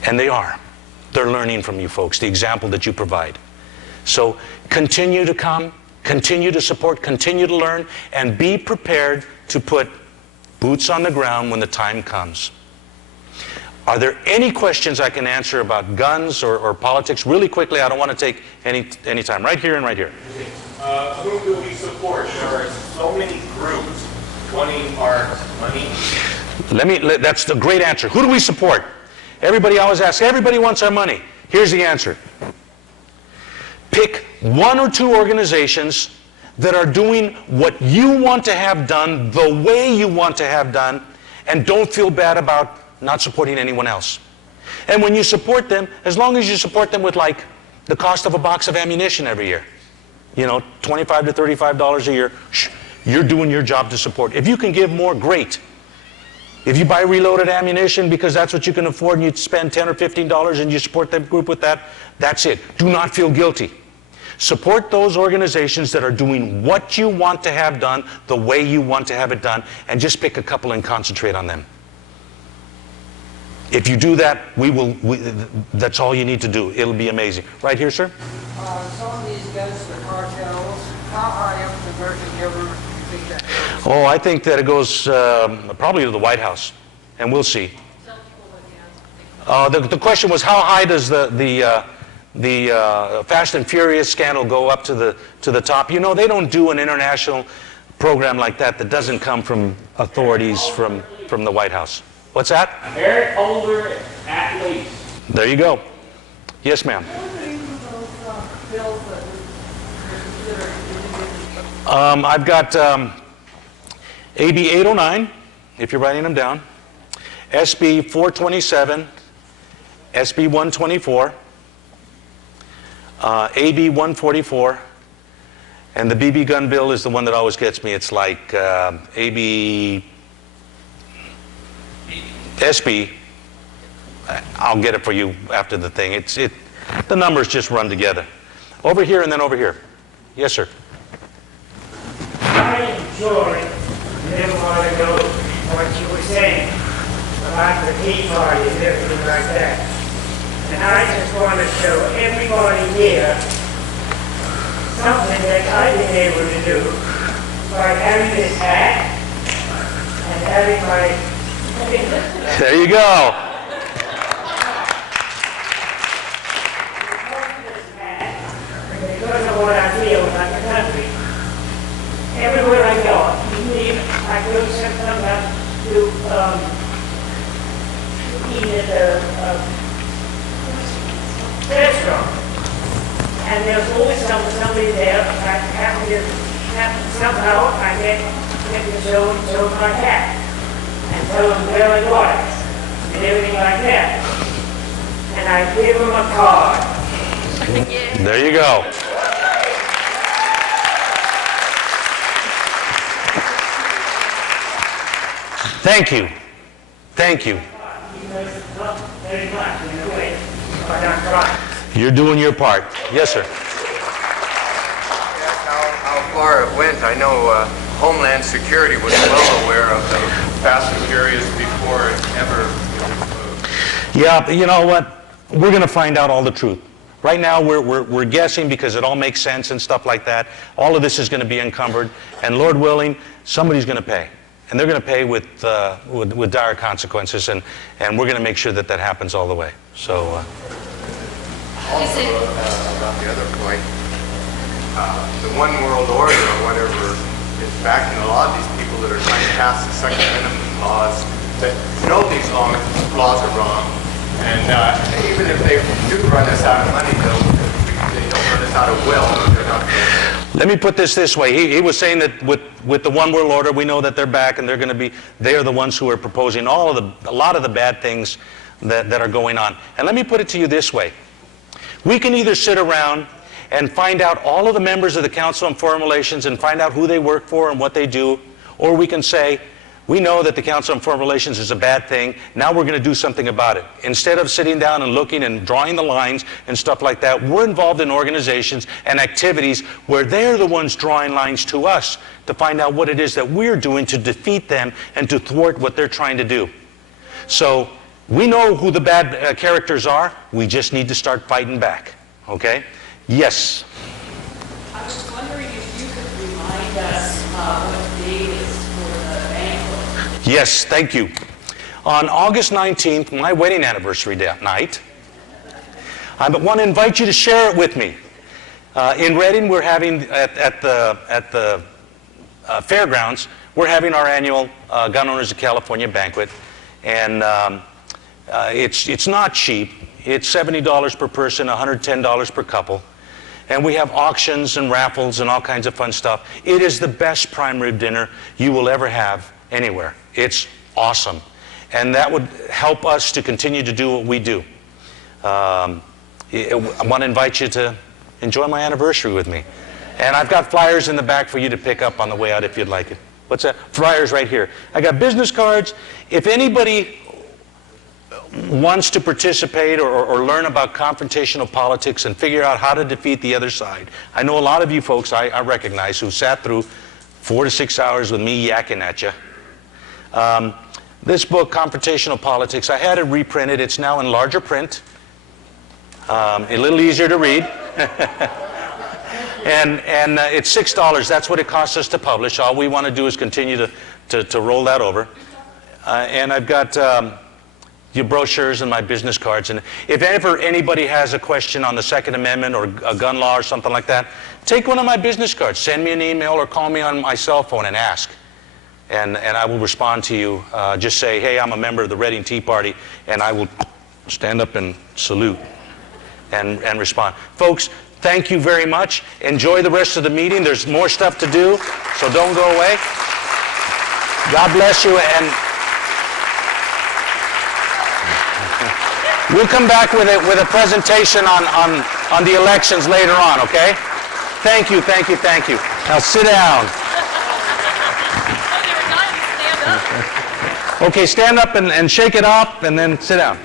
And they are. They're learning from you folks, the example that you provide. So continue to come, continue to support, continue to learn, and be prepared to put boots on the ground when the time comes. Are there any questions I can answer about guns or politics? Really quickly, I don't want to take any time. Right here and right here. Who do we support? There are so many groups wanting our money. That's the great answer. Who do we support? Everybody always asks, everybody wants our money. Here's the answer. Pick one or two organizations that are doing what you want to have done, the way you want to have done, And don't feel bad about not supporting anyone else. And when you support them, as long as you support them with like the cost of a box of ammunition every year, you know, $25 to $35 a year, you're doing your job to support. If you can give more, great. If you buy reloaded ammunition because that's what you can afford and you spend $10 or $15 and you support that group with that, that's it. Do not feel guilty. Support those organizations that are doing what you want to have done, the way you want to have it done, and just pick a couple and concentrate on them. If you do that, that's all you need to do. It'll be amazing. Right here, sir? Some of these guys, the cartels, how high up the American government do you think that goes? Oh, I think that it goes probably to the White House, and we'll see. The question was, how high does the Fast and Furious scandal go up to the top? You know, they don't do an international program like that that doesn't come from authorities from the White House. What's that? Eric Holder at least. There you go. Yes, ma'am. I've got AB 809, if you're writing them down, SB 427, SB 124, AB 144, and the BB gun bill is the one that always gets me. It's like AB, SB, I'll get it for you after the thing. The numbers just run together. Over here and then over here. Yes, sir. I enjoyed a little while ago what you were saying about the Tea Party and everything like that. And I just want to show everybody here something that I've been able to do by having this hat and having my... There you go. Because of what I feel about the country, everywhere I go, I go sometimes to eat at a restaurant, and there's always somebody there. Somehow I get to show my hat and tell them where I was and everything like that, and I give them a card. There you go. Thank you. Thank you. You're doing your part. Yes, sir. How far it went, I know Homeland Security was well aware of the Fast and Furious before it ever moved. Yeah, you know what? We're going to find out all the truth. Right now, we're guessing because it all makes sense and stuff like that. All of this is going to be encumbered, and Lord willing, somebody's going to pay. And they're going to pay with dire consequences, and we're going to make sure that that happens all the way. So. Also, about the other point, the one world order or whatever is backing a lot of these people that are trying to pass the Second Amendment laws that know these laws are wrong. And even if they do run us out of money, they don't run us out of will. They're not. Let me put this way. He was saying that with the one world order, we know that they're back and they're the ones who are proposing a lot of the bad things that are going on. And let me put it to you this way. We can either sit around and find out all of the members of the Council on Foreign Relations and find out who they work for and what they do, or we can say, we know that the Council on Foreign Relations is a bad thing. Now we're going to do something about it. Instead of sitting down and looking and drawing the lines and stuff like that, we're involved in organizations and activities where they're the ones drawing lines to us to find out what it is that we're doing to defeat them and to thwart what they're trying to do. So we know who the bad characters are. We just need to start fighting back. Okay? Yes? I was wondering if you could remind us what date is for the banquet. Yes, thank you. On August 19th, my wedding anniversary night, I want to invite you to share it with me. In Reading, we're having, at the fairgrounds, we're having our annual Gun Owners of California banquet. And it's not cheap. It's $70 per person, $110 per couple. And we have auctions and raffles and all kinds of fun stuff. It is the best prime rib dinner you will ever have anywhere. It's awesome. And that would help us to continue to do what we do. I want to invite you to enjoy my anniversary with me. And I've got flyers in the back for you to pick up on the way out if you'd like it. What's that? Flyers right here. I got business cards. If anybody wants to participate or learn about confrontational politics and figure out how to defeat the other side, I know a lot of you folks I recognize who sat through 4 to 6 hours with me yakking at you. This book, Confrontational Politics, I had it reprinted. It's now in larger print, a little easier to read. And it's $6. That's what it costs us to publish. All we want to do is continue to roll that over. And I've got your brochures and my business cards. And if ever anybody has a question on the Second Amendment or a gun law or something like that, take one of my business cards. Send me an email or call me on my cell phone and ask. And I will respond to you. Just say, hey, I'm a member of the Reading Tea Party, and I will stand up and salute and respond. Folks, thank you very much. Enjoy the rest of the meeting. There's more stuff to do, so don't go away. God bless you, and we'll come back with a presentation on the elections later on, okay? Thank you, thank you, thank you. Now sit down. Okay, stand up and shake it off, and then sit down.